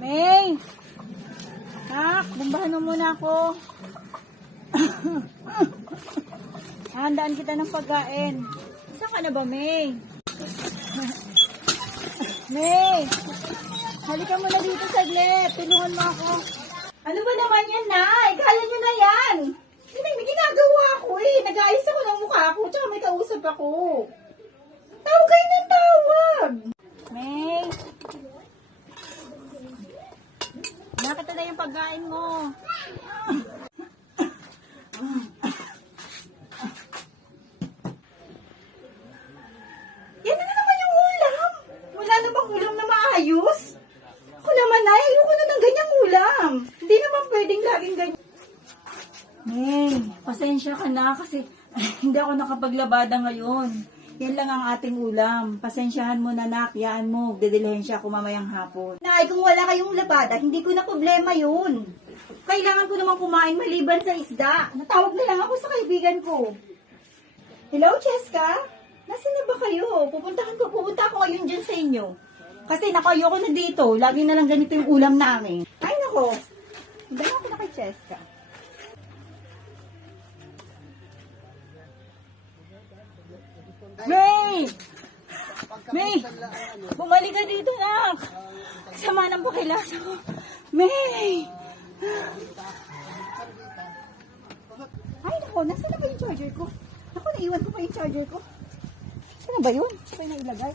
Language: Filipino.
May! Nak, bumbahan mo muna ako. Handaan kita ng pagkain. Saan ka na ba, May? May! Halika mo na dito saglit. Tulungan mo ako. Ano ba naman yan, Nay? Kaya nyo na yan. May ginagawa ako eh. Nag-aayos ako ng mukha ko. Tsaka may kausap ako. Tawag kayo ng tawag. May! Nakita na yung pagkain mo. Yan na naman yung ulam. Wala na bang ulam na maayos? Ako naman, Nay, ayoko na ng ganyang ulam. Hindi naman pwedeng laging ganyan. May, pasensya ka na kasi hindi ako nakapaglabada ngayon. Yan lang ang ating ulam. Pasensyahan mo na, Nak. Yaan mo. Dedilihensya ako mamayang hapon. Nay, kung wala kayong labada, hindi ko na problema yun. Kailangan ko naman kumain maliban sa isda. Natawag na lang ako sa kaibigan ko. Hello, Cheska? Nasaan na ba kayo? Pupunta ako ngayon dyan sa inyo. Kasi naku, ayoko na dito. Lagi na lang ganito yung ulam namin. Ay, nako. Hindi ako na kay Cheska. May! May! Bumalik ka dito, Nak! Sama ng pakilasa ko. May! Ay, naku, nasa na ba yung charger ko? Naku, naiwan ko pa yung charger ko. Saan na ba yun? Saan na ilagay?